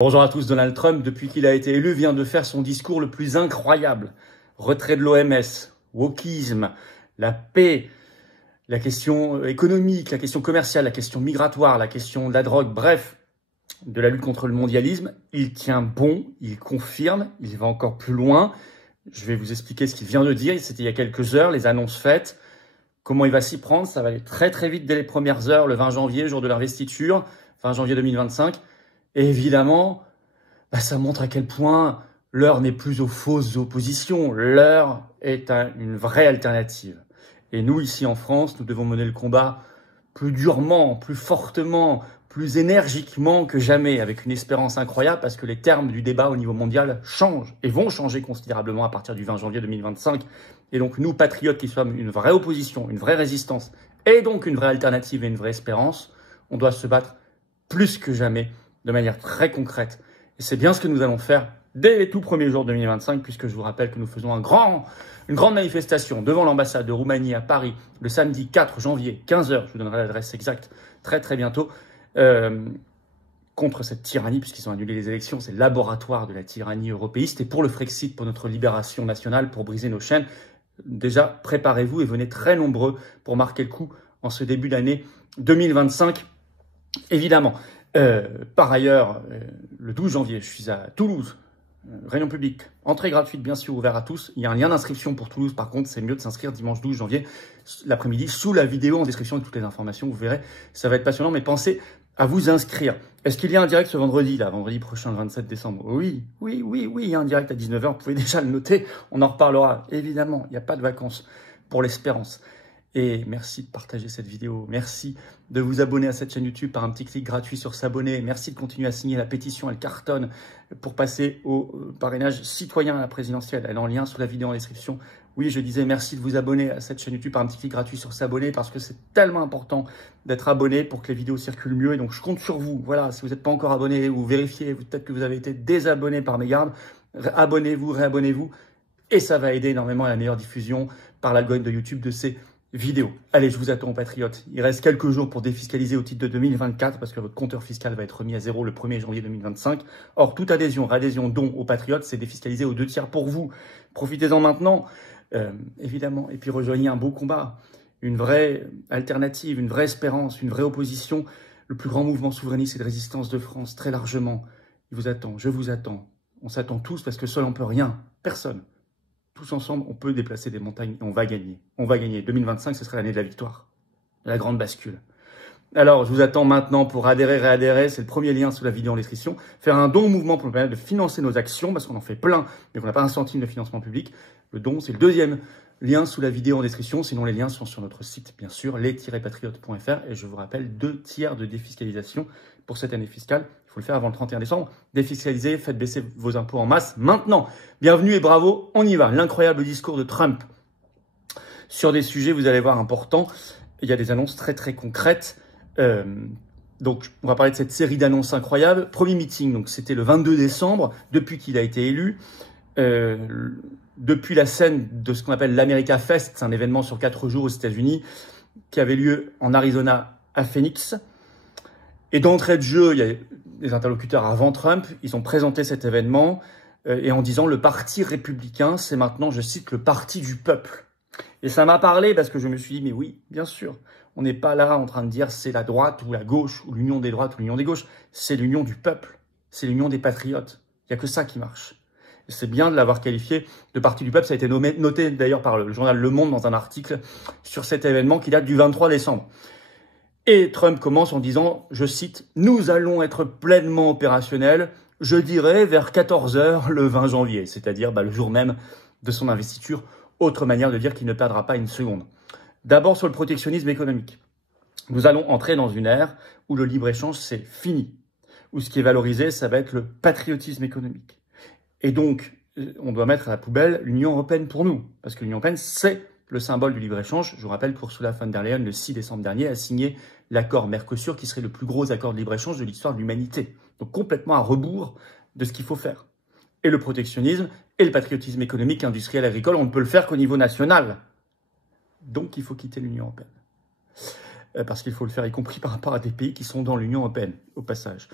Bonjour à tous. Donald Trump, depuis qu'il a été élu, vient de faire son discours le plus incroyable. Retrait de l'OMS, wokisme, la paix, la question économique, la question commerciale, la question migratoire, la question de la drogue, bref, de la lutte contre le mondialisme. Il tient bon, il confirme, il va encore plus loin. Je vais vous expliquer ce qu'il vient de dire. C'était il y a quelques heures, les annonces faites. Comment il va s'y prendre? Ça va aller très très vite dès les premières heures, le 20 janvier, jour de l'investiture, 20 janvier 2025. Et évidemment, ça montre à quel point l'heure n'est plus aux fausses oppositions. L'heure est à une vraie alternative. Et nous, ici en France, nous devons mener le combat plus durement, plus fortement, plus énergiquement que jamais, avec une espérance incroyable, parce que les termes du débat au niveau mondial changent et vont changer considérablement à partir du 20 janvier 2025. Et donc nous, patriotes qui sommes une vraie opposition, une vraie résistance, et donc une vraie alternative et une vraie espérance, on doit se battre plus que jamais, de manière très concrète. Et c'est bien ce que nous allons faire dès les tout premiers jours de 2025, puisque je vous rappelle que nous faisons une grande manifestation devant l'ambassade de Roumanie à Paris, le samedi 4 janvier, 15 h, je vous donnerai l'adresse exacte très très bientôt, contre cette tyrannie, puisqu'ils ont annulé les élections. C'est le laboratoire de la tyrannie européiste, et pour le Frexit, pour notre libération nationale, pour briser nos chaînes. Déjà, préparez-vous et venez très nombreux pour marquer le coup en ce début d'année 2025, évidemment. Par ailleurs, le 12 janvier, je suis à Toulouse, réunion publique, entrée gratuite bien sûr, ouvert à tous. Il y a un lien d'inscription pour Toulouse, par contre c'est mieux de s'inscrire dimanche 12 janvier, l'après-midi, sous la vidéo en description avec toutes les informations, vous verrez, ça va être passionnant, mais pensez à vous inscrire. Est-ce qu'il y a un direct ce vendredi, là, vendredi prochain, le 27 décembre? Oui, il y a un direct à 19 h, vous pouvez déjà le noter, on en reparlera, évidemment, il n'y a pas de vacances pour l'espérance. Et merci de partager cette vidéo, merci de vous abonner à cette chaîne YouTube par un petit clic gratuit sur s'abonner, merci de continuer à signer la pétition, elle cartonne, pour passer au parrainage citoyen à la présidentielle, elle est en lien sous la vidéo en description. Oui, je disais merci de vous abonner à cette chaîne YouTube par un petit clic gratuit sur s'abonner, parce que c'est tellement important d'être abonné pour que les vidéos circulent mieux, et donc je compte sur vous. Voilà, si vous n'êtes pas encore abonné, ou vérifiez, peut-être que vous avez été désabonné par mégarde, abonnez-vous, réabonnez-vous, et ça va aider énormément à la meilleure diffusion par l'algorithme de YouTube de ces vidéo. Allez, je vous attends, patriotes. Il reste quelques jours pour défiscaliser au titre de 2024 parce que votre compteur fiscal va être remis à zéro le 1er janvier 2025. Or, toute adhésion, réadhésion, don aux patriotes, c'est défiscalisé aux 2/3 pour vous. Profitez-en maintenant, évidemment. Et puis, rejoignez un beau combat, une vraie alternative, une vraie espérance, une vraie opposition. Le plus grand mouvement souverainiste et de résistance de France, très largement. Il vous attend, je vous attends. On s'attend tous parce que seul on peut rien. Personne. Tous ensemble, on peut déplacer des montagnes et on va gagner. On va gagner. 2025, ce sera l'année de la victoire, de la grande bascule. Alors, je vous attends maintenant pour adhérer, réadhérer. C'est le premier lien sous la vidéo en description. Faire un don au mouvement pour nous permettre de financer nos actions, parce qu'on en fait plein, mais qu'on n'a pas un centime de financement public. Le don, c'est le deuxième lien sous la vidéo en description. Sinon, les liens sont sur notre site, bien sûr, les-patriotes.fr. Et je vous rappelle, 2/3 de défiscalisation pour cette année fiscale. Il faut le faire avant le 31 décembre. Défiscalisez, faites baisser vos impôts en masse maintenant. Bienvenue et bravo, on y va. L'incroyable discours de Trump sur des sujets, vous allez voir, importants. Il y a des annonces très très concrètes. Donc, on va parler de cette série d'annonces incroyables. Premier meeting, donc c'était le 22 décembre, depuis qu'il a été élu. Depuis la scène de ce qu'on appelle l'America Fest, c'est un événement sur 4 jours aux États-Unis qui avait lieu en Arizona à Phoenix. Et d'entrée de jeu, il y a des interlocuteurs avant Trump, ils ont présenté cet événement et en disant le parti républicain, c'est maintenant, je cite, le parti du peuple. Et ça m'a parlé parce que je me suis dit, mais oui, bien sûr, on n'est pas là en train de dire c'est la droite ou la gauche ou l'union des droites ou l'union des gauches, c'est l'union du peuple, c'est l'union des patriotes. Il n'y a que ça qui marche. Et c'est bien de l'avoir qualifié de parti du peuple, ça a été noté d'ailleurs par le journal Le Monde dans un article sur cet événement qui date du 23 décembre. Et Trump commence en disant, je cite, « Nous allons être pleinement opérationnels, je dirais, vers 14 h le 20 janvier, c'est-à-dire le jour même de son investiture. » Autre manière de dire qu'il ne perdra pas une seconde. D'abord sur le protectionnisme économique. Nous allons entrer dans une ère où le libre-échange, c'est fini. Où ce qui est valorisé, ça va être le patriotisme économique. Et donc, on doit mettre à la poubelle l'Union européenne pour nous. Parce que l'Union européenne, c'est le symbole du libre-échange. Je vous rappelle qu'Ursula von der Leyen, le 6 décembre dernier, a signé l'accord Mercosur, qui serait le plus gros accord de libre-échange de l'histoire de l'humanité. Donc complètement à rebours de ce qu'il faut faire. Et le protectionnisme et le patriotisme économique, industriel, agricole, on ne peut le faire qu'au niveau national. Donc il faut quitter l'Union européenne. Parce qu'il faut le faire, y compris par rapport à des pays qui sont dans l'Union européenne, au passage.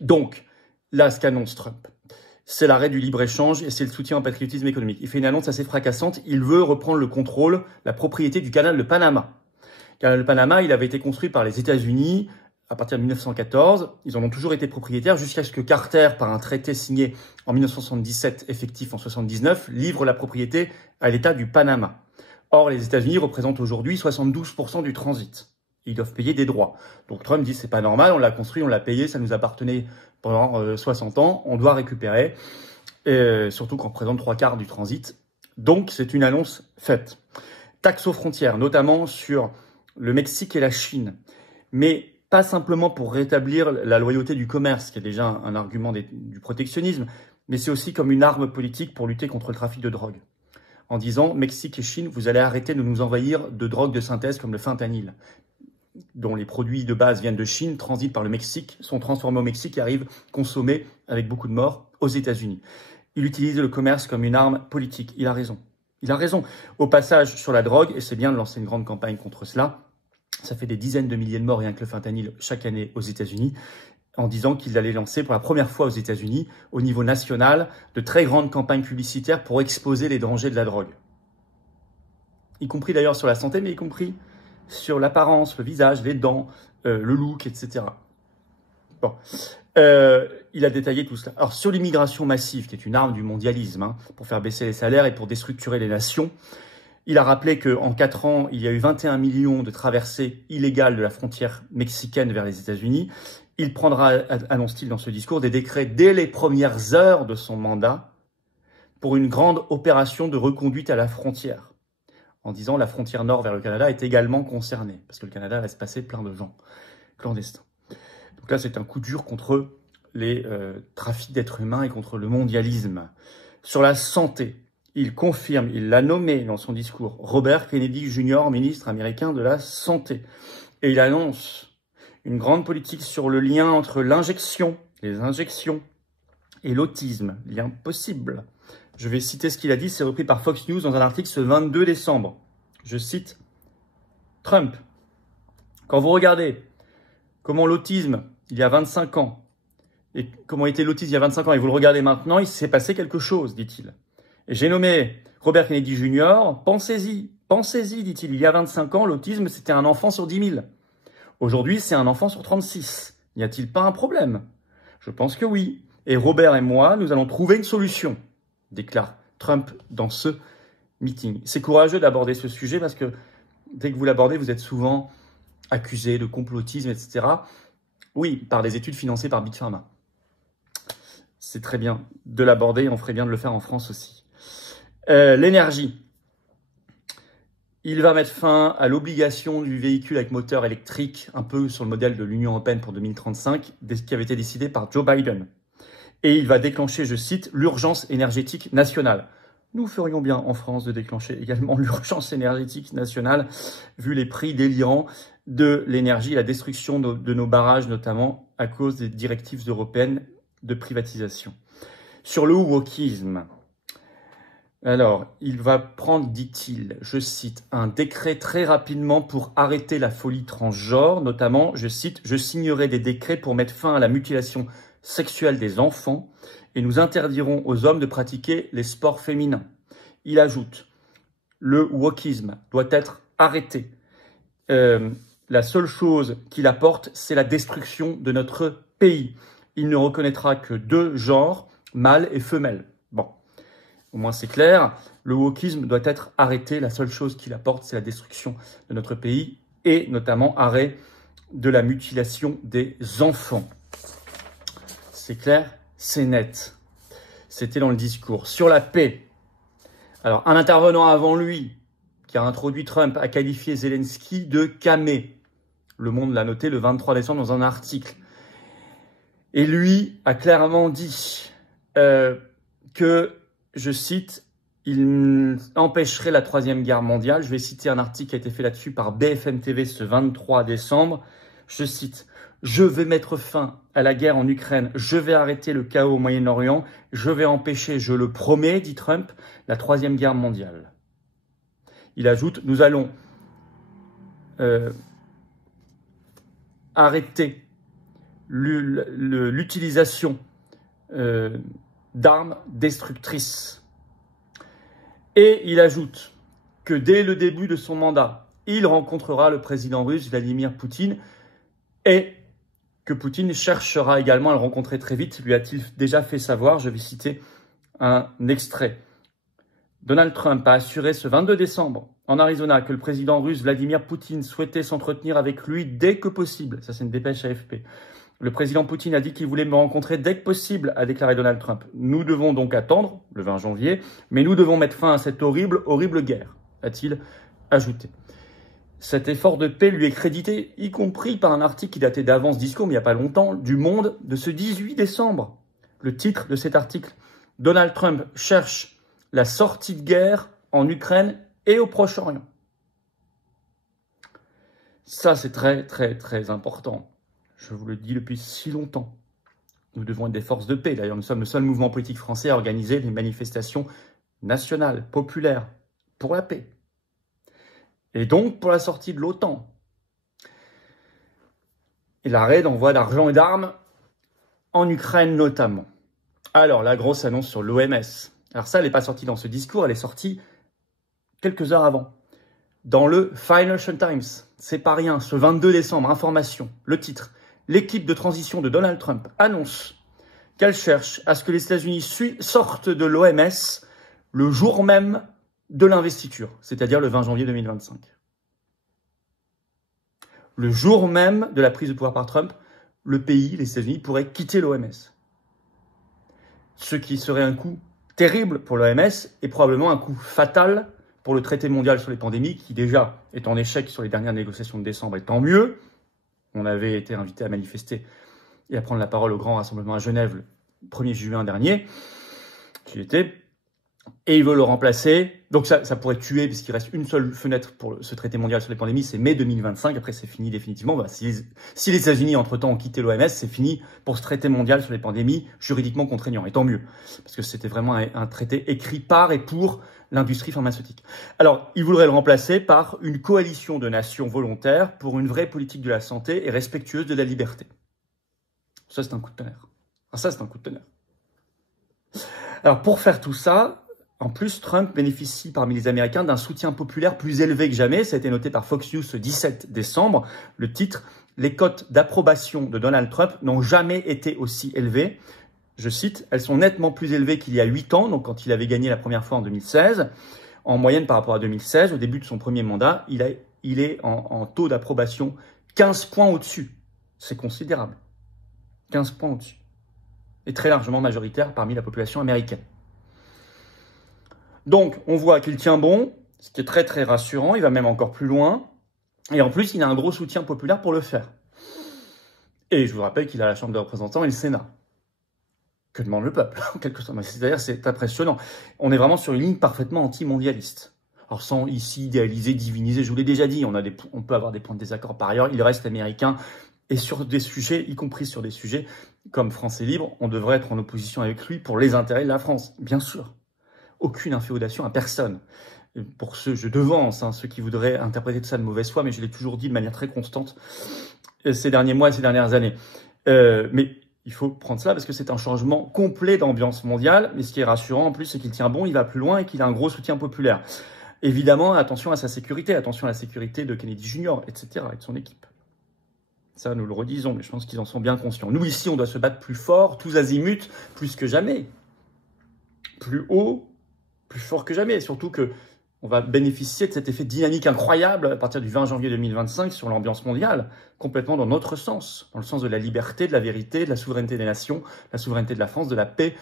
Donc, là, ce qu'annonce Trump, c'est l'arrêt du libre-échange et c'est le soutien au patriotisme économique. Il fait une annonce assez fracassante. Il veut reprendre le contrôle, la propriété du canal de Panama. Le canal de Panama, il avait été construit par les États-Unis à partir de 1914. Ils en ont toujours été propriétaires jusqu'à ce que Carter, par un traité signé en 1977, effectif en 1979, livre la propriété à l'État du Panama. Or, les États-Unis représentent aujourd'hui 72% du transit. Ils doivent payer des droits. Donc Trump dit c'est pas normal, on l'a construit, on l'a payé, ça nous appartenait pendant 60 ans, on doit récupérer, surtout qu'on représente 3/4 du transit. Donc c'est une annonce faite. Taxe aux frontières, notamment sur le Mexique et la Chine, mais pas simplement pour rétablir la loyauté du commerce, qui est déjà un argument du protectionnisme, mais c'est aussi comme une arme politique pour lutter contre le trafic de drogue. En disant, Mexique et Chine, vous allez arrêter de nous envahir de drogues de synthèse comme le fentanyl, dont les produits de base viennent de Chine, transitent par le Mexique, sont transformés au Mexique et arrivent consommés avec beaucoup de morts aux États-Unis. Il utilise le commerce comme une arme politique. Il a raison. Il a raison. Au passage, sur la drogue, et c'est bien de lancer une grande campagne contre cela, ça fait des dizaines de milliers de morts rien que le fentanyl chaque année aux États-Unis, en disant qu'il allait lancer pour la première fois aux États-Unis, au niveau national, de très grandes campagnes publicitaires pour exposer les dangers de la drogue. Y compris d'ailleurs sur la santé, mais y compris sur l'apparence, le visage, les dents, le look, etc. Bon, il a détaillé tout cela. Alors sur l'immigration massive, qui est une arme du mondialisme, pour faire baisser les salaires et pour déstructurer les nations, il a rappelé qu'en 4 ans, il y a eu 21 millions de traversées illégales de la frontière mexicaine vers les États-Unis. Il prendra, annonce-t-il dans ce discours, des décrets dès les premières heures de son mandat pour une grande opération de reconduite à la frontière, en disant la frontière nord vers le Canada est également concernée, parce que le Canada laisse passer plein de gens clandestins. Donc là, c'est un coup dur contre les trafics d'êtres humains et contre le mondialisme. Sur la santé, il confirme, il l'a nommé dans son discours, Robert Kennedy Jr., ministre américain de la Santé. Et il annonce une grande politique sur le lien entre les injections et l'autisme, lien possible. Je vais citer ce qu'il a dit, c'est repris par Fox News dans un article ce 22 décembre. Je cite Trump. Quand vous regardez comment l'autisme, il y a 25 ans, et comment était l'autisme il y a 25 ans, et vous le regardez maintenant, il s'est passé quelque chose, dit-il. Et j'ai nommé Robert Kennedy Jr., pensez-y, dit-il. Il y a 25 ans, l'autisme, c'était un enfant sur 10 000. Aujourd'hui, c'est un enfant sur 36. N'y a-t-il pas un problème? Je pense que oui. Et Robert et moi, nous allons trouver une solution, déclare Trump dans ce meeting. C'est courageux d'aborder ce sujet parce que dès que vous l'abordez, vous êtes souvent accusé de complotisme, etc. Oui, par des études financées par Big Pharma. C'est très bien de l'aborder, on ferait bien de le faire en France aussi. L'énergie. Il va mettre fin à l'obligation du véhicule avec moteur électrique, un peu sur le modèle de l'Union européenne pour 2035, qui avait été décidé par Joe Biden. Et il va déclencher, je cite, l'urgence énergétique nationale. Nous ferions bien en France de déclencher également l'urgence énergétique nationale, vu les prix délirants de l'énergie et la destruction de nos barrages, notamment à cause des directives européennes de privatisation. Sur le wokisme, alors, il va prendre, dit-il, je cite, un décret très rapidement pour arrêter la folie transgenre, notamment, je cite, je signerai des décrets pour mettre fin à la mutilation sexuelle des enfants et nous interdirons aux hommes de pratiquer les sports féminins. Il ajoute, le wokisme doit être arrêté. La seule chose qu'il apporte, c'est la destruction de notre pays. Il ne reconnaîtra que 2 genres, mâle et femelle. Bon. Au moins c'est clair, le wokisme doit être arrêté. La seule chose qu'il apporte, c'est la destruction de notre pays et notamment arrêt de la mutilation des enfants. C'est clair, c'est net. C'était dans le discours. Sur la paix, alors un intervenant avant lui, qui a introduit Trump, a qualifié Zelensky de camé. Le Monde l'a noté le 23 décembre dans un article. Et lui a clairement dit que, je cite, il empêcherait la 3e guerre mondiale. Je vais citer un article qui a été fait là-dessus par BFM TV ce 23 décembre. Je cite, « Je vais mettre fin à la guerre en Ukraine. Je vais arrêter le chaos au Moyen-Orient. Je vais empêcher, je le promets, dit Trump, la 3e guerre mondiale. » Il ajoute, « Nous allons arrêter l'utilisation d'armes destructrices. Et il ajoute que dès le début de son mandat, il rencontrera le président russe Vladimir Poutine et que Poutine cherchera également à le rencontrer très vite, lui a-t-il déjà fait savoir. Je vais citer un extrait. Donald Trump a assuré ce 22 décembre en Arizona que le président russe Vladimir Poutine souhaitait s'entretenir avec lui dès que possible. Ça, c'est une dépêche AFP. Le président Poutine a dit qu'il voulait me rencontrer dès que possible, a déclaré Donald Trump. Nous devons donc attendre, le 20 janvier, mais nous devons mettre fin à cette horrible guerre, a-t-il ajouté. Cet effort de paix lui est crédité, y compris par un article qui datait d'avant ce discours, mais il n'y a pas longtemps, du Monde de ce 18 décembre. Le titre de cet article, Donald Trump cherche la sortie de guerre en Ukraine et au Proche-Orient. Ça, c'est très important. Je vous le dis depuis si longtemps. Nous devons être des forces de paix. D'ailleurs, nous sommes le seul mouvement politique français à organiser des manifestations nationales, populaires, pour la paix. Et donc pour la sortie de l'OTAN. Et l'arrêt d'envoi d'argent et d'armes en Ukraine notamment. Alors, la grosse annonce sur l'OMS. Alors ça, elle n'est pas sortie dans ce discours, elle est sortie quelques heures avant. Dans le Financial Times. C'est pas rien, ce 22 décembre, information, le titre. L'équipe de transition de Donald Trump annonce qu'elle cherche à ce que les États-Unis sortent de l'OMS le jour même de l'investiture, c'est-à-dire le 20 janvier 2025. Le jour même de la prise de pouvoir par Trump, le pays, les États-Unis, pourraient quitter l'OMS. Ce qui serait un coup terrible pour l'OMS et probablement un coup fatal pour le traité mondial sur les pandémies, qui déjà est en échec sur les dernières négociations de décembre, et tant mieux. On avait été invité à manifester et à prendre la parole au grand rassemblement à Genève le 1er juin dernier. J'y étais. Et il veut le remplacer. Donc ça pourrait tuer, puisqu'il reste une seule fenêtre pour ce traité mondial sur les pandémies, c'est mai 2025. Après, c'est fini définitivement. Si les États-Unis, entre-temps, ont quitté l'OMS, c'est fini pour ce traité mondial sur les pandémies, juridiquement contraignant. Et tant mieux, parce que c'était vraiment un traité écrit par et pour l'industrie pharmaceutique. Alors, il voudrait le remplacer par une coalition de nations volontaires pour une vraie politique de la santé et respectueuse de la liberté. Ça, c'est un coup de tonnerre. Alors, pour faire tout ça, en plus, Trump bénéficie parmi les Américains d'un soutien populaire plus élevé que jamais. Ça a été noté par Fox News ce 17 décembre. Le titre, les cotes d'approbation de Donald Trump n'ont jamais été aussi élevées. Je cite, elles sont nettement plus élevées qu'il y a 8 ans, donc quand il avait gagné la première fois en 2016. En moyenne par rapport à 2016, au début de son premier mandat, il est en taux d'approbation 15 points au-dessus. C'est considérable. 15 points au-dessus. Et très largement majoritaire parmi la population américaine. Donc, on voit qu'il tient bon, ce qui est très rassurant. Il va même encore plus loin. Et en plus, il a un gros soutien populaire pour le faire. Et je vous rappelle qu'il a la Chambre des représentants et le Sénat. Que demande le peuple, en quelque sorte. C'est-à-dire, c'est impressionnant. On est vraiment sur une ligne parfaitement anti-mondialiste. Alors, sans ici idéaliser, diviniser, je vous l'ai déjà dit, on peut avoir des points de désaccord par ailleurs. Il reste américain. Et sur des sujets, y compris sur des sujets comme France est libre, on devrait être en opposition avec lui pour les intérêts de la France. Bien sûr. Aucune inféodation à personne. Pour ceux, je devance, ceux qui voudraient interpréter ça de mauvaise foi, mais je l'ai toujours dit de manière très constante ces derniers mois et ces dernières années. Mais il faut prendre ça parce que c'est un changement complet d'ambiance mondiale. Mais ce qui est rassurant en plus, c'est qu'il tient bon, il va plus loin et qu'il a un gros soutien populaire. Évidemment, attention à sa sécurité, attention à la sécurité de Kennedy Jr., etc., et de son équipe. Ça, nous le redisons, mais je pense qu'ils en sont bien conscients. Nous, ici, on doit se battre plus fort, tous azimuts, plus que jamais. Plus haut, plus fort que jamais. Surtout que on va bénéficier de cet effet dynamique incroyable à partir du 20 janvier 2025 sur l'ambiance mondiale, complètement dans notre sens, dans le sens de la liberté, de la vérité, de la souveraineté des nations, la souveraineté de la France, de la paix,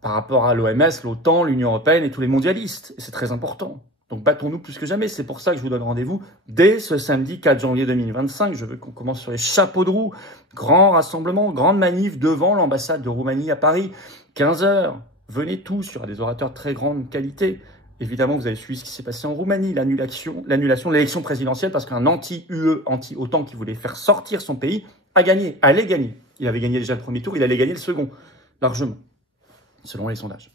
par rapport à l'OMS, l'OTAN, l'Union européenne et tous les mondialistes. Et c'est très important. Donc battons-nous plus que jamais. C'est pour ça que je vous donne rendez-vous dès ce samedi 4 janvier 2025. Je veux qu'on commence sur les chapeaux de roue. Grand rassemblement, grande manif devant l'ambassade de Roumanie à Paris. 15 h. Venez tous, il y aura des orateurs de très grande qualité. Évidemment, vous avez suivi ce qui s'est passé en Roumanie, l'annulation de l'élection présidentielle parce qu'un anti-UE, anti-OTAN qui voulait faire sortir son pays a gagné, allait gagner. Il avait gagné déjà le premier tour, il allait gagner le second, largement, selon les sondages.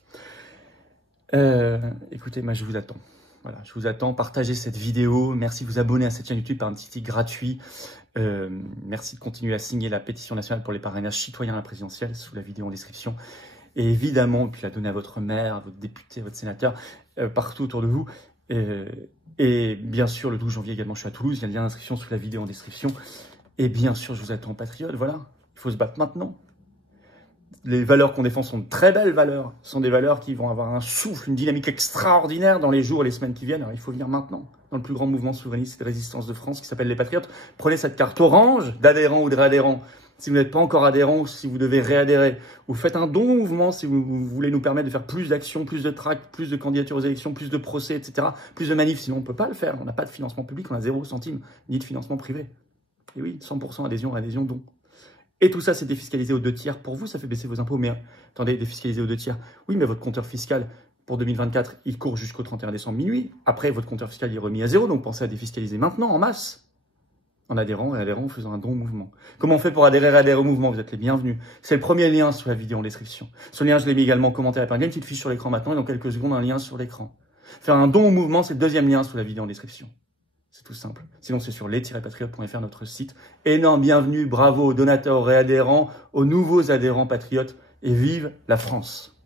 Écoutez, moi je vous attends. Voilà, je vous attends, partagez cette vidéo. Merci de vous abonner à cette chaîne YouTube par un petit titre gratuit. Merci de continuer à signer la pétition nationale pour les parrainages citoyens à la présidentielle sous la vidéo en description. Et évidemment, puis la donner à votre maire, à votre député, à votre sénateur, partout autour de vous. Et bien sûr, le 12 janvier également, je suis à Toulouse. Il y a le lien d'inscription sous la vidéo en description. Et bien sûr, je vous attends, patriotes. Voilà, il faut se battre maintenant. Les valeurs qu'on défend sont de très belles valeurs. Ce sont des valeurs qui vont avoir un souffle, une dynamique extraordinaire dans les jours et les semaines qui viennent. Alors, il faut venir maintenant, dans le plus grand mouvement souverainiste et de résistance de France qui s'appelle les Patriotes. Prenez cette carte orange d'adhérent ou de réadhérent. Si vous n'êtes pas encore adhérent ou si vous devez réadhérer, ou faites un don au mouvement si vous voulez nous permettre de faire plus d'actions, plus de tracts, plus de candidatures aux élections, plus de procès, etc., plus de manifs. Sinon, on ne peut pas le faire. On n'a pas de financement public, on a 0 centime, ni de financement privé. Et oui, 100% adhésion, don. Et tout ça, c'est défiscalisé aux 2 tiers. Pour vous, ça fait baisser vos impôts. Mais attendez, défiscalisé aux 2 tiers. Oui, mais votre compteur fiscal, pour 2024, il court jusqu'au 31 décembre minuit. Après, votre compteur fiscal est remis à 0. Donc, pensez à défiscaliser maintenant, en masse. En adhérant et adhérant en faisant un don au mouvement. Comment on fait pour adhérer et adhérer au mouvement? Vous êtes les bienvenus. C'est le premier lien sous la vidéo en description. Ce lien, je l'ai mis également en commentaire épinglé. Une petite fiche sur l'écran maintenant et dans quelques secondes, un lien sur l'écran. Faire un don au mouvement, c'est le 2e lien sous la vidéo en description. C'est tout simple. Sinon, c'est sur les-patriotes.fr, notre site. Énorme bienvenue, bravo aux donateurs, aux réadhérents, aux nouveaux adhérents patriotes. Et vive la France!